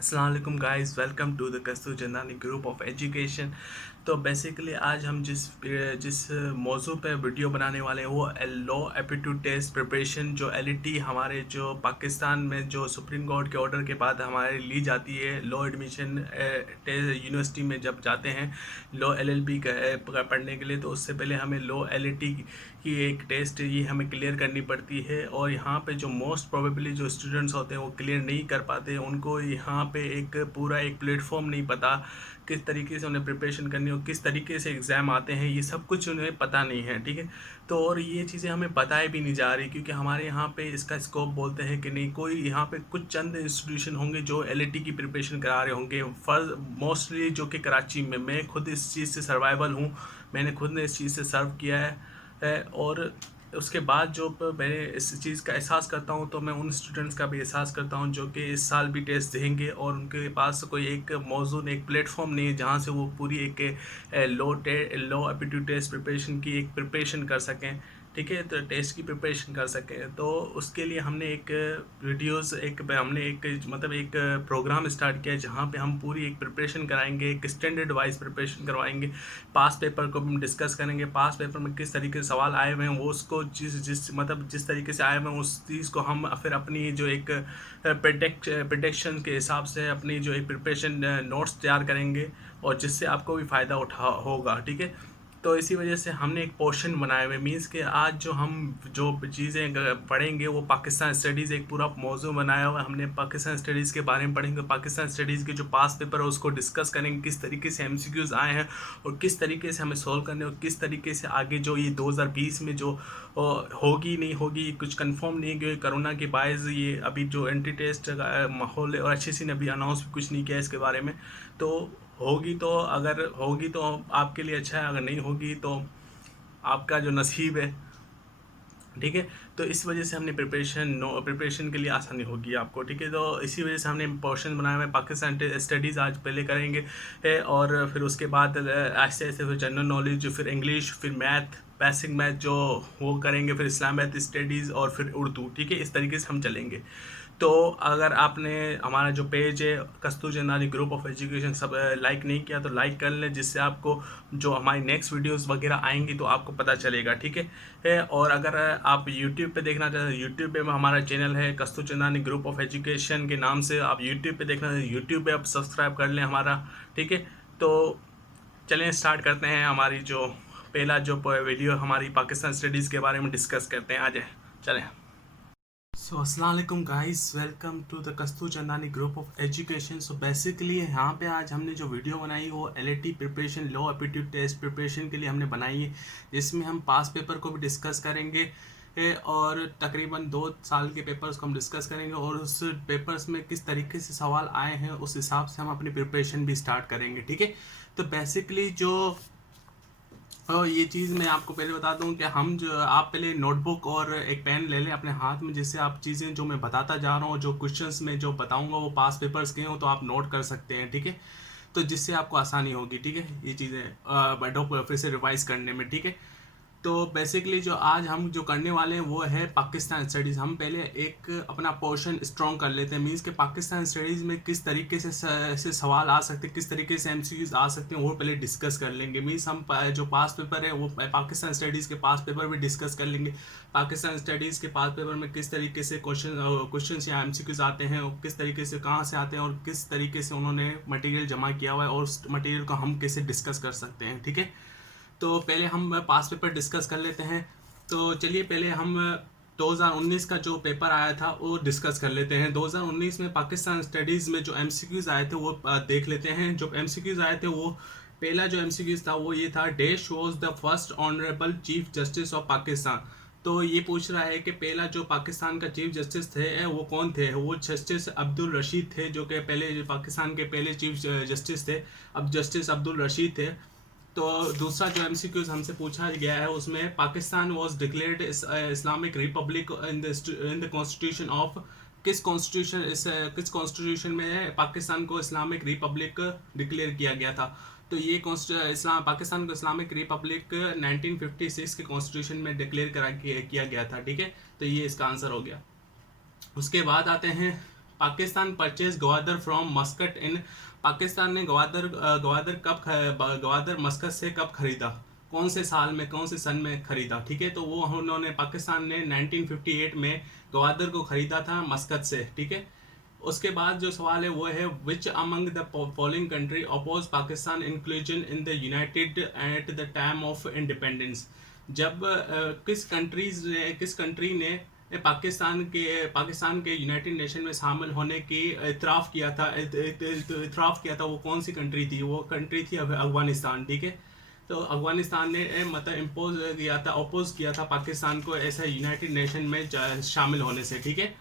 अस्सलाम वालेकुम guys, welcome to the Kastoor Chandani group of education. तो बेसिकली आज हम जिस मौजू पे वीडियो बनाने वाले हैं वो लॉ एप्टीट्यूड टेस्ट प्रिपरेशन, जो एलईटी हमारे जो पाकिस्तान में जो सुप्रीम कोर्ट के ऑर्डर के बाद हमारे ली जाती है लॉ एडमिशन यूनिवर्सिटी में जब जाते हैं लॉ एलएलबी पढ़ने के लिए। तो उससे पहले हमें लॉ एलईटी की एक टेस्ट ये हमें क्लियर करनी पड़ती है, और यहाँ पे जो मोस्ट प्रोबेबली जो स्टूडेंट्स होते हैं वो क्लियर नहीं कर पाते, उनको यहाँ पे एक पूरा एक प्लेटफॉर्म नहीं पता किस तरीके से उन्हें प्रिपरेशन करनी हो, किस तरीके से एग्ज़ाम आते हैं, ये सब कुछ उन्हें पता नहीं है। ठीक है, तो और ये चीज़ें हमें बताई भी नहीं जा रही, क्योंकि हमारे यहाँ पे इसका स्कोप बोलते हैं कि नहीं, कोई यहाँ पे कुछ चंद इंस्टीट्यूशन होंगे जो एलईटी की प्रिपरेशन करा रहे होंगे, फर्ज मोस्टली जो कि कराची में। मैं खुद इस चीज़ से सर्वाइवल हूँ, मैंने खुद ने इस चीज़ से सर्व किया है। और उसके बाद जो मैंने इस चीज़ का एहसास करता हूँ, तो मैं उन स्टूडेंट्स का भी एहसास करता हूँ जो कि इस साल भी टेस्ट देंगे और उनके पास कोई एक मौजूद एक प्लेटफॉर्म नहीं है जहाँ से वो पूरी एक लो एप्टीट्यूड टेस्ट प्रिपरेशन की एक प्रिपरेशन कर सकें। ठीक है, तो टेस्ट की प्रिपरेशन कर सकें, तो उसके लिए हमने एक हमने एक मतलब एक प्रोग्राम स्टार्ट किया है जहाँ पे हम पूरी एक प्रिपरेशन कराएंगे, एक स्टैंडर्ड वाइज प्रिपरेशन करवाएंगे। पास पेपर को हम डिस्कस करेंगे, पास पेपर में किस तरीके से सवाल आए हुए हैं वो उसको जिस तरीके से आए हुए हैं उस चीज़ को हम फिर अपनी जो एक प्रिडिक्शन के हिसाब से अपनी जो एक प्रिपरेशन नोट्स तैयार करेंगे, और जिससे आपको भी फ़ायदा उठा होगा। ठीक है, तो इसी वजह से हमने एक पोर्शन बनाए हुए, मीन्स कि आज जो हम जो चीज़ें पढ़ेंगे वो पाकिस्तान स्टडीज़ एक पूरा मौजू बनाया हुआ है। हमने पाकिस्तान स्टडीज़ के बारे में पढ़ेंगे, पाकिस्तान स्टडीज़ के जो पास पेपर है उसको डिस्कस करेंगे, किस तरीके से एमसीक्यूज़ आए हैं और किस तरीके से हमें सॉल्व करने, और किस तरीके से आगे जो ये 2020 में जो होगी नहीं होगी कुछ कंफर्म नहीं है, क्योंकि कोरोना के बायस ये अभी जो एंटी टेस्ट माहौल है, और अच्छी सी ने अभी अनाउंस भी कुछ नहीं किया इसके बारे में। तो होगी तो अगर होगी तो आपके लिए अच्छा है, अगर नहीं होगी तो आपका जो नसीब है। ठीक है, तो इस वजह से हमने प्रिपरेशन के लिए आसानी होगी आपको। ठीक है, तो इसी वजह से हमने पोर्शन बनाया हुआ है। पाकिस्तान स्टडीज़ आज पहले करेंगे है, और फिर उसके बाद ऐसे ऐसे फिर जनरल नॉलेज, फिर इंग्लिश, फिर मैथ, बेसिक मैथ जो वो करेंगे, फिर इस्लामिक स्टडीज़ और फिर उर्दू। ठीक है, इस तरीके से हम चलेंगे। तो अगर आपने हमारा जो पेज है Kastur Chandani group of education सब लाइक नहीं किया तो लाइक कर लें, जिससे आपको जो हमारी नेक्स्ट वीडियोस वगैरह आएंगी तो आपको पता चलेगा। ठीक है, और अगर आप यूट्यूब पे देखना चाहते हैं, यूट्यूब पे हमारा चैनल है Kastur Chandani group of education के नाम से, आप यूट्यूब पे देखना चाहते हैं यूट्यूब पे आप सब्सक्राइब कर लें हमारा। ठीक है, तो चलें स्टार्ट करते हैं हमारी जो पहला जो वीडियो हमारी पाकिस्तान स्टडीज़ के बारे में डिस्कस करते हैं। आ जाए, चलें। सो अस्सलाम वालेकुम guys, welcome to the Kastoor Chandani group of education. So basically यहाँ पे आज हमने जो वीडियो बनाई वो LET preparation, law aptitude test preparation के लिए हमने बनाई है, जिसमें हम पास पेपर को भी डिस्कस करेंगे और तकरीबन 2 साल के पेपर्स को हम डिस्कस करेंगे, और उस पेपर्स में किस तरीके से सवाल आए हैं उस हिसाब से हम अपनी प्रिपरेशन भी स्टार्ट करेंगे। ठीक है, तो बेसिकली जो और ये चीज़ मैं आपको पहले बता दूं कि हम जो आप पहले नोटबुक और एक पेन ले लें अपने हाथ में, जिससे आप चीज़ें जो मैं बताता जा रहा हूँ, जो क्वेश्चंस में जो बताऊंगा वो पास पेपर्स के हों तो आप नोट कर सकते हैं। ठीक है, तो जिससे आपको आसानी होगी। ठीक है, ये चीज़ें फिर से रिवाइज करने में। ठीक है, तो बेसिकली जो आज हम जो करने वाले हैं वो है पाकिस्तान स्टडीज़। हम पहले एक अपना पोर्शन स्ट्रॉन्ग कर लेते हैं, मींस के पाकिस्तान स्टडीज़ में किस तरीके से सवाल आ सकते हैं, किस तरीके से एमसीक्यूज आ सकते हैं, वो पहले डिस्कस कर लेंगे। मींस हम जो पास पेपर है वो पाकिस्तान स्टडीज़ के पास पेपर भी डिस्कस कर लेंगे। पाकिस्तान स्टडीज़ के पास पेपर में किस तरीके से क्वेश्चन या एमसीक्यूज आते हैं, और किस तरीके से कहाँ से आते हैं, और किस तरीके से उन्होंने मटेरियल जमा किया हुआ है, और उस मटेरियल को हम कैसे डिस्कस कर सकते हैं। ठीक है, तो पहले हम पास पेपर डिस्कस कर लेते हैं। तो चलिए पहले हम 2019 का जो पेपर आया था वो डिस्कस कर लेते हैं। 2019 में पाकिस्तान स्टडीज़ में जो एमसीक्यूज आए थे वो देख लेते हैं। जो एमसीक्यूज आए थे वो पहला जो एमसीक्यूज था वो ये था, dash was the first honourable chief justice of Pakistan. तो ये पूछ रहा है कि पहला जो पाकिस्तान का चीफ जस्टिस थे वो कौन थे। वो जस्टिस अब्दुल रशीद थे, जो कि पहले जो पाकिस्तान के पहले चीफ जस्टिस थे, अब जस्टिस अब्दुल रशीद थे। तो दूसरा जो एमसीक्यूज हमसे पूछा गया है उसमें, Pakistan was declared Islamic Republic in the constitution of, किस कॉन्स्टिट्यूशन में पाकिस्तान को इस्लामिक रिपब्लिक डिक्लेयर किया गया था। तो ये पाकिस्तान को इस्लामिक रिपब्लिक 1956 के कॉन्स्टिट्यूशन में डिक्लेयर किया गया था। ठीक है, तो ये इसका आंसर हो गया। उसके बाद आते हैं Pakistan purchase Gwadar from Muscat in, Pakistan ने गवादर मस्कट से कब खरीदा, कौन से साल में, कौन से सन में खरीदा, ठीक है। तो वो उन्होंने, पाकिस्तान ने 1958 में गवादर को खरीदा था मस्कत से, ठीक है। उसके बाद जो सवाल है वो है which among the following country oppose Pakistan inclusion in the united at the time of independence, जब किस कंट्री ने पाकिस्तान के यूनाइटेड नेशन में शामिल होने की इतराफ़ किया था, वो कौन सी कंट्री थी, वो कंट्री थी अफगानिस्तान, ठीक है। तो अफगानिस्तान ने मतलब अपोज किया था पाकिस्तान को ऐसा यूनाइटेड नेशन में शामिल होने से, ठीक है।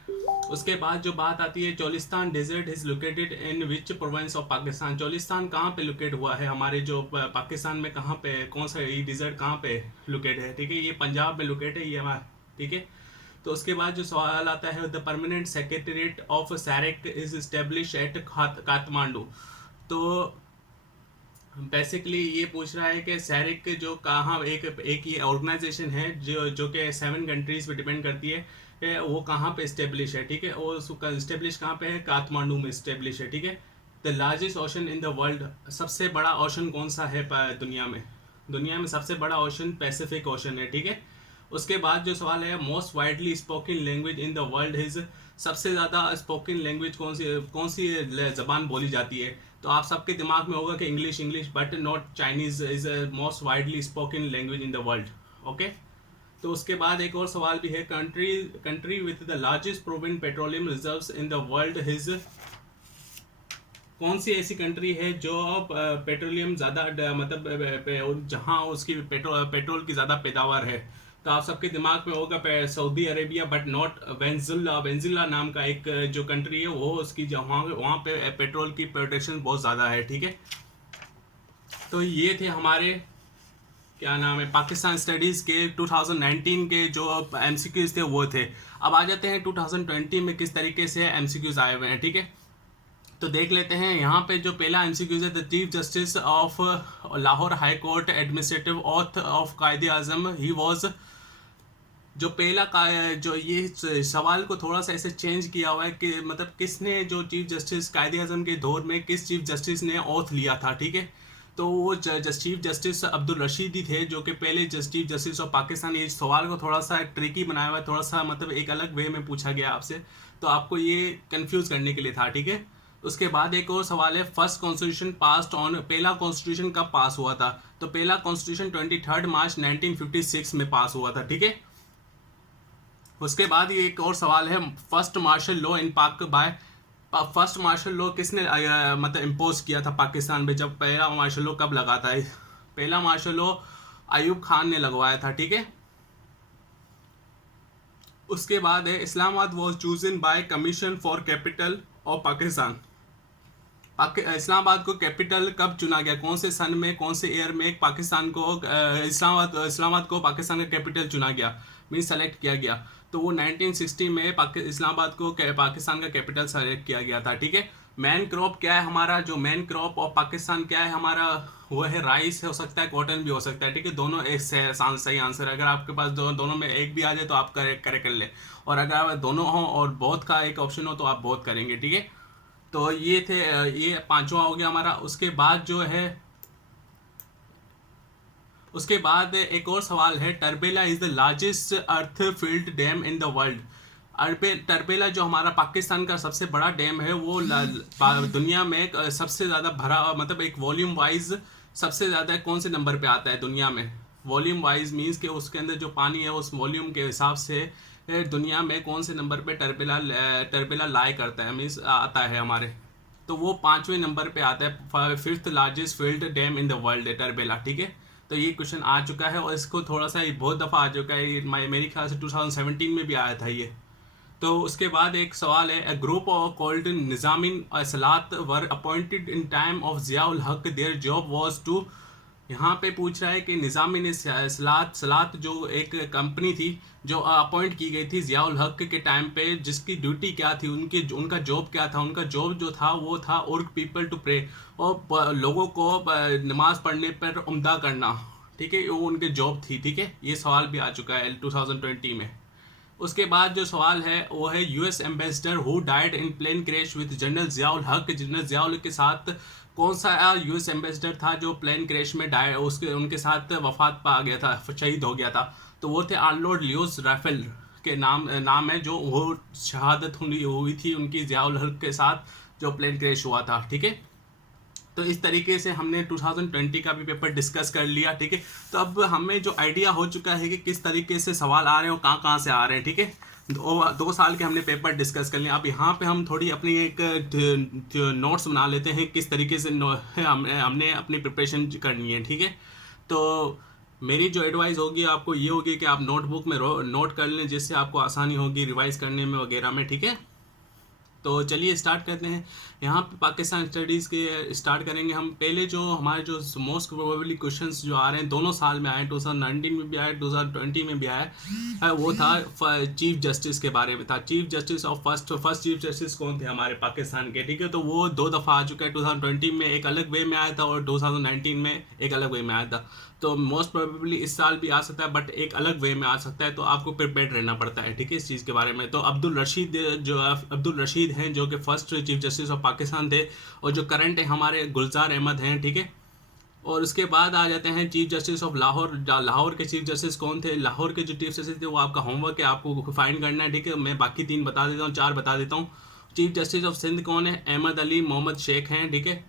उसके बाद जो बात आती है, Cholistan desert is located in which province of Pakistan, Cholistan कहाँ पे लोकेट हुआ है हमारे जो पाकिस्तान में, कहाँ पे, कौन सा ये डिजर्ट कहाँ पे लोकेट है, ठीक है। ये पंजाब में लोकेट है ये हमारा, ठीक है। तो उसके बाद जो सवाल आता है, the permanent secretariat of SAARC is establish at Kathmandu, तो बेसिकली ये पूछ रहा है कि सैरिक जो कहाँ, एक ये ऑर्गेनाइजेशन है जो कि 7 कंट्रीज पे डिपेंड करती है, वो कहाँ पे इस्टेब्लिश है, ठीक है। और उसका इस्टेब्लिश कहाँ पे है, काठमांडू में इस्टेब्लिश है, ठीक है। The largest ocean in the world, सबसे बड़ा ओशन कौन सा है दुनिया में सबसे बड़ा ओशन पैसिफिक ओशन है, ठीक है। उसके बाद जो सवाल है, most widely spoken language in the world is, सबसे ज़्यादा स्पोकन लैंग्वेज कौन सी ज़बान बोली जाती है, तो आप सबके दिमाग में होगा कि English, but not Chinese is most widely spoken language in the world, okay. तो उसके बाद एक और सवाल भी है, country with the largest proven petroleum reserves in the world is, कौन सी ऐसी कंट्री है जो पेट्रोलियम ज़्यादा मतलब जहाँ उसकी पेट्रोल की ज़्यादा पैदावार है, तो आप सबके दिमाग में होगा सऊदी अरेबिया, बट नॉट वेंजुला नाम का एक जो कंट्री है, वो उसकी वहाँ पे पेट्रोल की प्रोडक्शन बहुत ज़्यादा है, ठीक है। तो ये थे हमारे क्या नाम है पाकिस्तान स्टडीज़ के 2019 के जो MCQs थे वो थे। अब आ जाते हैं 2020 में किस तरीके से MCQs आए हुए हैं, ठीक है। तो देख लेते हैं यहाँ पे जो पहला MCQs है, the chief justice of Lahore high court administrative auth of कायदे आजम ही वॉज, जो पहला जो ये सवाल को थोड़ा सा ऐसे चेंज किया हुआ है कि मतलब किसने, जो चीफ जस्टिस कायदे आजम के दौर में किस चीफ जस्टिस ने ऑथ लिया था, ठीक है। तो वो चीफ जस्टिस अब्दुल रशीद ही थे जो कि पहले चीफ जस्टिस ऑफ पाकिस्तान। ये सवाल को थोड़ा सा ट्रिकी बनाया हुआ है, थोड़ा सा मतलब एक अलग वे में पूछा गया आपसे, तो आपको ये कंफ्यूज करने के लिए था, ठीक है। उसके बाद एक और सवाल है, फर्स्ट कॉन्स्टिट्यूशन पास्ड ऑन, पहला कॉन्स्टिट्यूशन कब पास हुआ था, तो पहला कॉन्स्टिट्यूशन 23 मार्च 1956 में पास हुआ था, ठीक है। उसके बाद ये एक और सवाल है, फर्स्ट मार्शल लॉ इन पाक बाय, फर्स्ट मार्शल लॉ किसने मतलब इम्पोज किया था पाकिस्तान में, जब पहला मार्शल लॉ कब लगा था, पहला मार्शल लॉ अयूब खान ने लगवाया था, ठीक है। उसके बाद है, Islamabad was chosen bye commission for capital of Pakistan, Islamabad को कैपिटल कब चुना गया, कौन से सन में, कौन से ईयर में पाकिस्तान को इस्लामाबाद को पाकिस्तान का कैपिटल चुना गया, मीन सेलेक्ट किया गया, तो वो 1960 में इस्लामाबाद को पाकिस्तान का कैपिटल सेलेक्ट किया गया था, ठीक है। मैन क्रॉप क्या है हमारा, जो मैन क्रॉप ऑफ पाकिस्तान क्या है हमारा, वो है राइस, हो सकता है कॉटन भी हो सकता है, ठीक है। दोनों एक सही आंसर है। अगर आपके पास दोनों में एक भी आ जाए तो आप करेक्ट कर ले, और अगर दोनों हो और बहुत का एक ऑप्शन हो तो आप बहुत करेंगे, ठीक है। तो ये थे, ये पांचवा हो गया हमारा। उसके बाद जो है, उसके बाद एक और सवाल है, Tarbela is the largest earth filled dam in the world, Tarbela जो हमारा पाकिस्तान का सबसे बड़ा डैम है, वो दुनिया में सबसे ज़्यादा भरा, मतलब एक वॉल्यूम वाइज सबसे ज़्यादा कौन से नंबर पे आता है दुनिया में, वॉल्यूम वाइज मीन्स के उसके अंदर जो पानी है उस वॉल्यूम के हिसाब से दुनिया में कौन से नंबर पे टर्बेला लाई करता है, मीन्स आता है हमारे, तो वो 5वें नंबर पे आता है, 5th largest field dam in the world है टर्बेला, ठीक है। तो ये क्वेश्चन आ चुका है और इसको थोड़ा सा बहुत दफ़ा आ चुका है, मेरे ख्याल से 2017 में भी आया था ये। तो उसके बाद एक सवाल है, a group of called Nizam Salat were appointed in time of Ziaul Haq, their job was to, यहाँ पे पूछ रहा है कि निज़ामिन सलात जो एक कंपनी थी जो अपॉइंट की गई थी ज़ियाउल हक के टाइम पे, जिसकी ड्यूटी क्या थी, उनका जॉब क्या था, उनका जॉब जो था वो था उर्ग पीपल टू प्रे, और लोगों को नमाज़ पढ़ने पर उम्दा करना, ठीक है, वो उनके जॉब थी, ठीक है। ये सवाल भी आ चुका है 2020 में। उसके बाद जो सवाल है वो है US ambassador who died in plane crash with general Ziaul Haq. General Ziaul हक के साथ कौन सा यूएस एम्बेसडर था जो प्लेन क्रैश में डाय उसके उनके साथ वफात पा गया था, शहीद हो गया था? तो वो थे आर्नोल्ड लियोस राफेल के नाम है, जो वो शहादत हुई थी उनकी जियाउल हक के साथ जो प्लेन क्रैश हुआ था। ठीक है, तो इस तरीके से हमने 2020 का भी पेपर डिस्कस कर लिया। ठीक है, तो अब हमें जो आइडिया हो चुका है कि किस तरीके से सवाल आ रहे हैं और कहाँ कहाँ से आ रहे हैं। ठीक है, 2 साल के हमने पेपर डिस्कस कर लिया। अब यहाँ पे हम थोड़ी अपनी एक नोट्स बना लेते हैं किस तरीके से हमने अपनी प्रिपरेशन करनी है। ठीक है, तो मेरी जो एडवाइस होगी आपको ये होगी कि आप नोटबुक में नोट कर लें, जिससे आपको आसानी होगी रिवाइज करने में वगैरह में। ठीक है, तो चलिए स्टार्ट करते हैं। यहाँ पे पाकिस्तान स्टडीज़ के स्टार्ट करेंगे हम। पहले जो हमारे जो मोस्ट प्रोबेबली क्वेश्चंस जो आ रहे हैं दोनों साल में आए, 2019 में भी आए, 2020 में भी आया, वो था चीफ जस्टिस के बारे में था। Chief justice of first chief justice कौन थे हमारे पाकिस्तान के? ठीक है, तो वो 2 दफ़ा आ चुका है। 2020 में एक अलग वे में आया था और 2019 में एक अलग वे में आया था। तो मोस्ट प्रोबेबली इस साल भी आ सकता है, बट एक अलग वे में आ सकता है, तो आपको प्रिपेयर्ड रहना पड़ता है। ठीक है, इस चीज़ के बारे में। तो अब्दुल रशीद हैं जो कि first chief justice of Pakistan थे, और जो करंट है हमारे गुलजार अहमद हैं। ठीक है, और उसके बाद आ जाते हैं chief justice of Lahore. Lahore के चीफ जस्टिस कौन थे? लाहौर के जो चीफ जस्टिस थे वो आपका होमवर्क है, आपको फाइंड करना है। ठीक है, मैं बाकी 3 बता देता हूँ, 4 बता देता हूँ। चीफ जस्टिस ऑफ सिंध कौन है? अहमद अली मोहम्मद शेख हैं। ठीक है,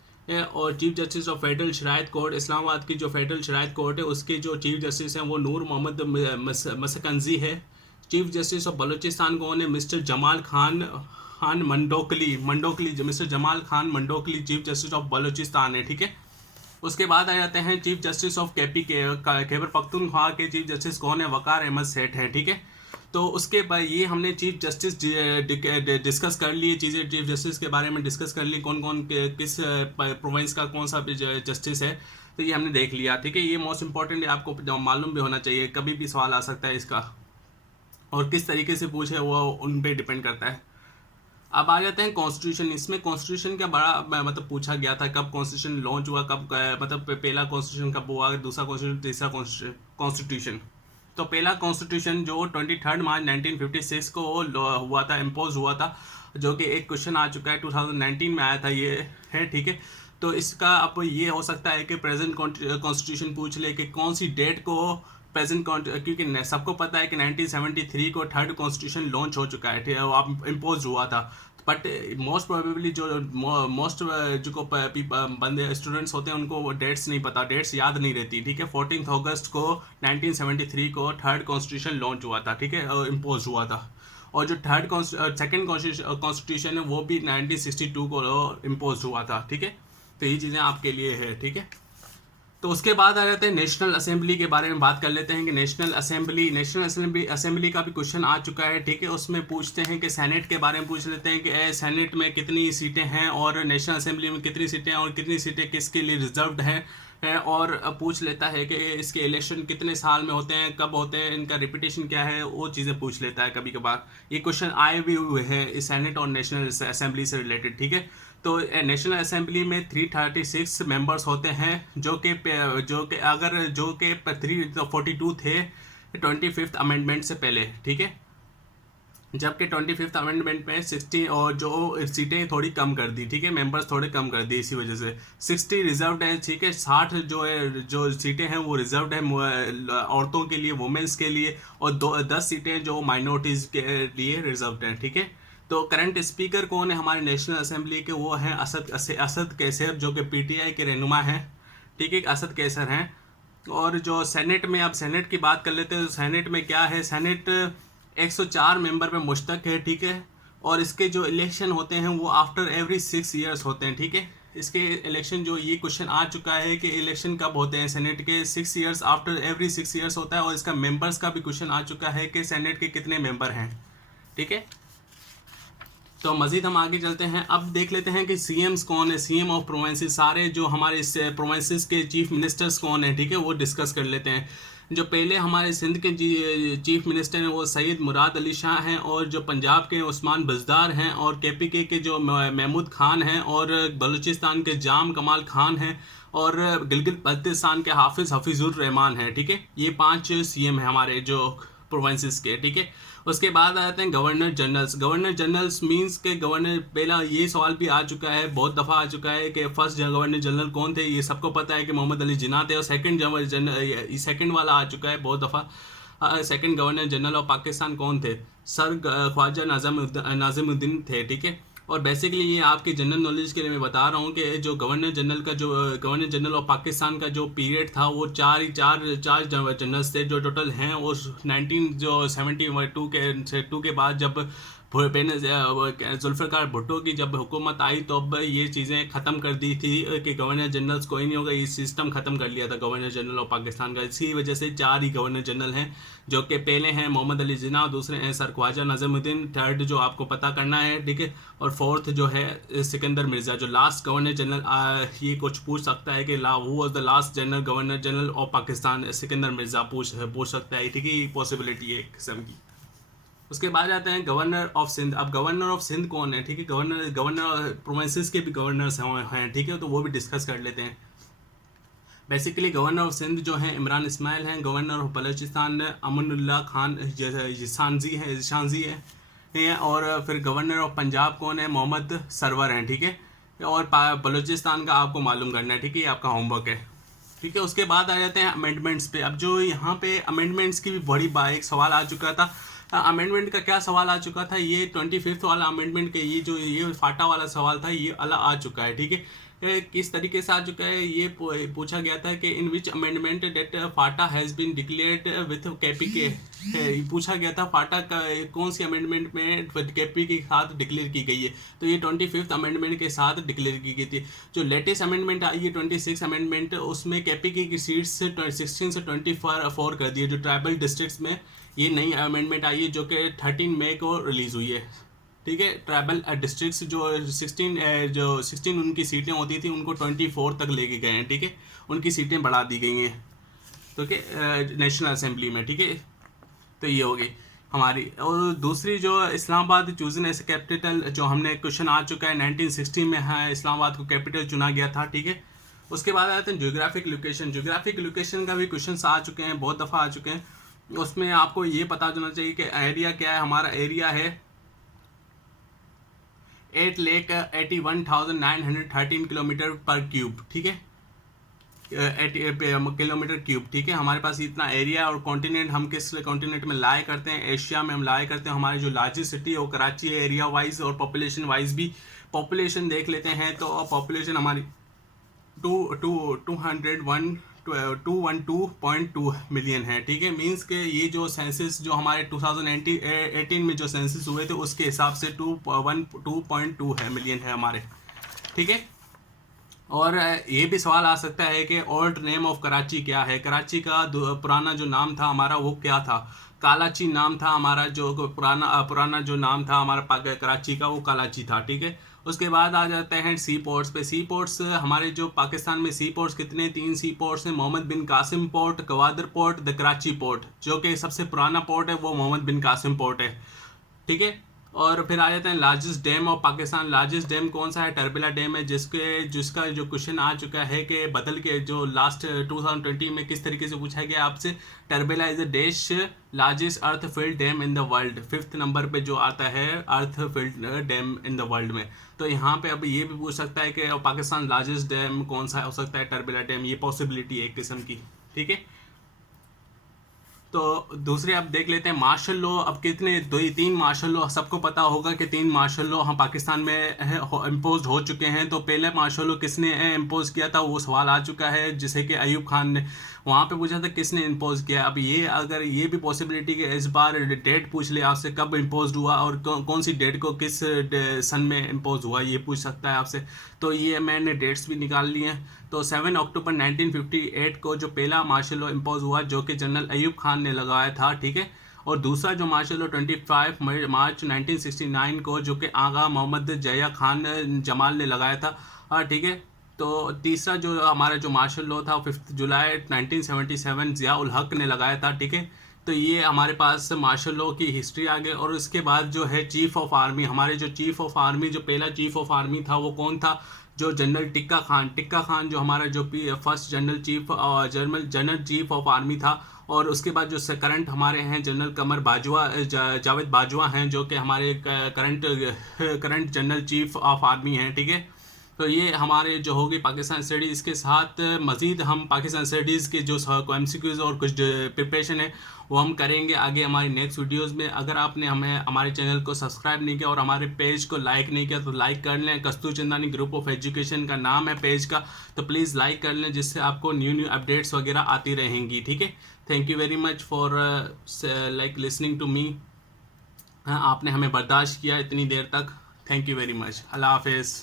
और chief justice of federal Shariat court, Islamabad की जो फेडरल शरायत कोर्ट है उसके जो चीफ जस्टिस हैं वो नूर मोहम्मद मसकंजी है। चीफ जस्टिस ऑफ बलूचिस्तान कौन है? Mister Jamal Khan Mandokhail mister Jamal Khan Mandokhail chief justice of Balochistan है। ठीक है, उसके बाद आ जाते हैं chief justice of Khyber Pakhtunkhwa के चीफ जस्टिस कौन है? वकार अहमद सेठ है। ठीक है, तो उसके बाद ये हमने चीफ जस्टिस डिस्कस कर लिए चीज़ें, चीफ जस्टिस के बारे में डिस्कस कर ली, कौन कौन किस प्रोविंस का कौन सा जस्टिस है, तो ये हमने देख लिया। ठीक है, ये मोस्ट इंपॉर्टेंट है, आपको मालूम भी होना चाहिए, कभी भी सवाल आ सकता है इसका, और किस तरीके से पूछे वो उन पर डिपेंड करता है। अब आ जाते हैं कॉन्स्टिट्यूशन। इसमें कॉन्स्टिट्यूशन का बड़ा मतलब पूछा गया था, कब कॉन्स्टिट्यूशन लॉन्च हुआ, कब मतलब पहला कॉन्स्टिट्यूशन कब हुआ, दूसरा कॉन्स्टिट्यूशन, तीसरा कॉन्स्टिट्यूशन। तो पहला कॉन्स्टिट्यूशन जो 23 मार्च 1956 को हुआ था, इम्पोज हुआ था, जो कि एक क्वेश्चन आ चुका है 2019 में आया था ये है। ठीक है, तो इसका अब ये हो सकता है कि प्रेजेंट कॉन्स्टिट्यूशन पूछ ले कि कौन सी डेट को प्रेजेंट, क्योंकि सबको पता है कि 1973 को थर्ड कॉन्स्टिट्यूशन लॉन्च हो चुका है, अब इम्पोज हुआ था। बट मोस्ट प्रोबेबली जो बंदे स्टूडेंट्स होते हैं उनको डेट्स नहीं पता, डेट्स याद नहीं रहती। ठीक है, 14 अगस्त को 1973 को थर्ड कॉन्स्टिट्यूशन लॉन्च हुआ था। ठीक है, इम्पोज हुआ था, और जो सेकंड कॉन्स्टिट्यूशन है वो भी 1962 को इम्पोज हुआ था। ठीक है, तो ये चीज़ें आपके लिए है। ठीक है, तो उसके बाद आ जाते हैं नेशनल असेंबली के बारे में बात कर लेते हैं कि नेशनल असेंबली का भी क्वेश्चन आ चुका है। ठीक है, उसमें पूछते हैं कि सेनेट के बारे में पूछ लेते हैं कि सेनेट में कितनी सीटें हैं और नेशनल असेंबली में कितनी सीटें हैं और कितनी सीटें किसके लिए रिजर्व्ड हैं, और पूछ लेता है कि इसके इलेक्शन कितने साल में होते हैं, कब होते हैं, इनका रिपीटेशन क्या है, वो चीज़ें पूछ लेता है कभी कभार। ये क्वेश्चन आए भी हुए हैं इस सेनेट और नेशनल असेंबली से रिलेटेड। ठीक है, तो नेशनल असेंबली में 336 मेंबर्स होते हैं, जो कि 342 थे 25th अमेंडमेंट से पहले। ठीक है, जबकि 25th अमेंडमेंट में 60 और जो सीटें थोड़ी कम कर दी। ठीक है, मेंबर्स थोड़े कम कर दिए, इसी वजह से 60 रिजर्व्ड है। ठीक है, 60 जो सीटें हैं वो रिजर्व्ड है औरतों के लिए, वुमेंस के लिए, और 10 सीटें जो माइनॉरिटीज़ के लिए रिजर्व्ड हैं। ठीक है, तो करंट स्पीकर कौन है हमारे नेशनल असेंबली के? वो हैं असद कैसर, जो कि पीटीआई के रहनुमा हैं। ठीक है, असद कैसर हैं। और जो सेनेट में, अब सेनेट की बात कर लेते हैं, तो सेनेट में क्या है, सेनेट 104 मेंबर पे मुश्तक है। ठीक है, और इसके जो इलेक्शन होते हैं वो आफ्टर एवरी 6 ईयर्स होते हैं। ठीक है, इसके इलेक्शन जो ये क्वेश्चन आ चुका है कि इलेक्शन कब होते हैं सेनेट के, 6 ईयर्स, आफ्टर एवरी 6 ईयर्स होता है। और इसका मेंबर्स का भी क्वेश्चन आ चुका है कि सेनेट के कितने मेंबर हैं। ठीक है, तो मज़ीद हम आगे चलते हैं। अब देख लेते हैं कि सीएम्स कौन है, सीएम ऑफ प्रोविंसेस, सारे जो हमारे इस प्रोविंसेस के चीफ मिनिस्टर्स कौन है। ठीक है, वो डिस्कस कर लेते हैं। जो पहले हमारे सिंध के चीफ मिनिस्टर हैं वो सैयद मुराद अली शाह हैं, और जो पंजाब के उस्मान बज़दार हैं, और केपीके के जो महमूद खान हैं, और बलूचिस्तान के जाम कमाल खान हैं, और गिलगित बल्तिस्तान के हाफिज़ हफीज़ुर रहमान हैं। ठीक है, ये 5 सीएम हैं हमारे जो प्रोविंसेस के, ठीक है। उसके बाद आ जाते हैं governor generals. Governor generals means के गवर्नर, पहला ये सवाल भी आ चुका है, बहुत दफ़ा आ चुका है कि फर्स्ट गवर्नर जनरल कौन थे। ये सबको पता है कि मोहम्मद अली जिन्ना थे। और सेकंड वाला आ चुका है बहुत दफ़ा, second governor general of Pakistan कौन थे, सर ख्वाजा नाज़िमुद्दीन थे, ठीक है। और बेसिकली ये आपके जनरल नॉलेज के लिए मैं बता रहा हूँ कि जो गवर्नर जनरल का, जो गवर्नर जनरल ऑफ पाकिस्तान का जो पीरियड था वो चार जनरल्स थे जो टोटल हैं। और 1972 के बाद जब जुल्फ़िकार भुट्टो की जब हुकूमत आई तो अब ये चीज़ें ख़त्म कर दी थी कि गवर्नर जनरल्स कोई नहीं होगा, ये सिस्टम ख़त्म कर लिया था गवर्नर जनरल ऑफ पाकिस्तान का। इसी वजह से 4 ही गवर्नर जनरल हैं, जो कि पहले हैं मोहम्मद अली जिन्ना, दूसरे हैं सर ख्वाजा नाज़िमुद्दीन, थर्ड जो आपको पता करना है, ठीक है, और फोर्थ जो है सिकंदर मिर्ज़ा। जो लास्ट गवर्नर जनरल, ये कुछ पूछ सकता है कि who was the last governor general of Pakistan, Sikandar Mirza पूछ सकता है, ठीक है, ये पॉसिबिलिटी है एक किस्म की। उसके बाद आते हैं गवर्नर ऑफ सिंध। अब गवर्नर ऑफ सिंध कौन है, ठीक है, गवर्नर प्रोविंसेस के भी गवर्नर्स हैं, ठीक है, तो वो भी डिस्कस कर लेते हैं। बेसिकली गवर्नर ऑफ सिंध जो हैं इमरान इस्माइल हैं। गवर्नर ऑफ बलोचिस्तान अमनुल्लाह खान यशांजी है। और फिर गवर्नर ऑफ पंजाब कौन है, मोहम्मद सरवर हैं, ठीक है। और बलोचिस्तान का आपको मालूम करना है, ठीक है, ये आपका होमवर्क है, ठीक है। उसके बाद आ जाते हैं अमेंडमेंट्स पे। अब जो यहाँ पे अमेंडमेंट्स की भी बड़ी एक सवाल आ चुका था। अमेंडमेंट का क्या सवाल आ चुका था, ये 25th वाला अमेंडमेंट के ये फाटा वाला सवाल था, ये अलग आ चुका है, ठीक है। किस तरीके से आ चुका है, ये पूछा गया था कि in which amendment that FATA has been declared with KPK. पूछा गया था फाटा का कौन सी अमेंडमेंट में केपी के साथ डिक्लेयर की गई है, तो ये 25th अमेंडमेंट के साथ डिक्लेयर की गई थी। जो लेटेस्ट अमेंडमेंट आई है 26 अमेंडमेंट, उसमें केपी की सीट्स 16 से 24 कर दी है। जो ट्राइबल डिस्ट्रिक्ट्स में ये नई अमेंडमेंट आई है जो कि 13 मई को रिलीज़ हुई है, ठीक है। ट्राइबल डिस्ट्रिक्ट्स जो 16 उनकी सीटें होती थी उनको 24 तक लेके गए हैं, ठीक है, उनकी सीटें बढ़ा दी गई हैं, तो कि नेशनल असेंबली में, ठीक है। तो ये होगी हमारी। और दूसरी जो इस्लामाबाद चूजन एज कैपिटल, जो हमने क्वेश्चन आ चुका है 1960 में है इस्लामाबाद को कैपिटल चुना गया था, ठीक है। उसके बाद आते हैं ज्योग्राफिक लोकेशन। ज्योग्राफिक लोकेशन का भी क्वेश्चन आ चुके हैं, बहुत दफ़ा आ चुके हैं। उसमें आपको ये पता होना चाहिए कि एरिया क्या है। हमारा एरिया है 8,81,913 किलोमीटर पर क्यूब, ठीक है, किलोमीटर क्यूब, ठीक है। हमारे पास इतना एरिया। और कॉन्टिनेंट हम किस कॉन्टिनेंट में लाई करते हैं, एशिया में हम लाई करते हैं। हमारी जो लार्जेस्ट सिटी है वो कराची है एरिया वाइज, और पॉपुलेशन वाइज भी पॉपुलेशन देख लेते हैं तो पॉपुलेशन हमारी 212.2 मिलियन है, ठीक है। मींस के ये जो सेंसस जो हमारे 2018 में जो सेंसस हुए थे उसके हिसाब से 2.2 है मिलियन है हमारे, ठीक है। और ये भी सवाल आ सकता है कि ओल्ड नेम ऑफ कराची क्या है। कराची का पुराना जो नाम था हमारा वो क्या था, कालाची नाम था हमारा। जो पुराना जो नाम था हमारा कराची का वो कालाची था, ठीक है। उसके बाद आ जाते हैं सी पोर्ट्स पे। सी पोर्ट्स हमारे जो पाकिस्तान में सी पोर्ट्स कितने, 3 सी पोर्ट्स हैं। Muhammad bin Qasim port, Gwadar port, the Karachi port. जो कि सबसे पुराना पोर्ट है वो मोहम्मद बिन कासिम पोर्ट है, ठीक है। और फिर आ जाते हैं largest dam of Pakistan. Largest dam कौन सा है, टर्बिला डैम है, जिसका जो क्वेश्चन आ चुका है कि बदल के जो लास्ट 2020 में किस तरीके से पूछा गया आपसे। Tarbela is the dash largest earth filled dam in the world. 5th number पे जो आता है earth filled dam in the world में। तो यहाँ पे अब ये भी पूछ सकता है कि पाकिस्तान लार्जेस्ट डैम कौन सा हो सकता है, टर्बिला डैम। ये पॉसिबिलिटी है एक किस्म की, ठीक है। तो दूसरे अब देख लेते हैं मार्शल लॉ। अब कितने 3 मार्शल लॉ सबको पता होगा कि 3 मार्शल लॉ हम पाकिस्तान में इम्पोज हो चुके हैं। तो पहले मार्शल लॉ किसने इम्पोज किया था वो सवाल आ चुका है, जिसे कि अयूब खान ने वहाँ पे पूछा था किसने इम्पोज किया। अब ये अगर ये भी पॉसिबिलिटी कि इस बार डेट पूछ ले आपसे कब इम्पोज हुआ और कौन सी डेट को किस सन में इम्पोज हुआ, ये पूछ सकता है आपसे। तो ये मैंने डेट्स भी निकाल ली हैं। तो 7 अक्टूबर 1958 को जो पहला मार्शल लॉ इम्पोज हुआ जो कि जनरल अयूब खान ने लगाया था, ठीक है। और दूसरा जो मार्शल लॉ 25 मार्च 1969 को जो कि आगा मोहम्मद जया खान जमाल ने लगाया था, ठीक है। तो तीसरा जो हमारा जो मार्शल लॉ था 5 जुलाई 1977 ज़िया उल हक ने लगाया था, ठीक है। तो ये हमारे पास मार्शल लॉ की हिस्ट्री आ गई। और उसके बाद जो है चीफ ऑफ आर्मी, हमारे जो चीफ ऑफ आर्मी, जो पहला चीफ ऑफ आर्मी था वो कौन था? जो जनरल टिक्का खान जो हमारा जो first general chief of army था। और उसके बाद जो करंट हमारे हैं जनरल कमर बाजवा, जावेद बाजवा हैं, जो कि हमारे current general chief of army हैं, ठीक है। तो ये हमारे जो होगी पाकिस्तान स्टडीज़। इसके साथ मज़ीद हम पाकिस्तान स्टडीज़ के जो MCQs और कुछ प्रिपरेशन है वो हम करेंगे आगे हमारी नेक्स्ट वीडियोस में। अगर आपने हमारे चैनल को सब्सक्राइब नहीं किया और हमारे पेज को लाइक नहीं किया तो लाइक कर लें। Kastur Chandani group of education का नाम है पेज का, तो प्लीज़ लाइक कर लें, जिससे आपको न्यू अपडेट्स वगैरह आती रहेंगी, ठीक है। Thank you very much for like listening to me. आपने हमें बर्दाश्त किया इतनी देर तक। Thank you very much. अल्लाह हाफिज़।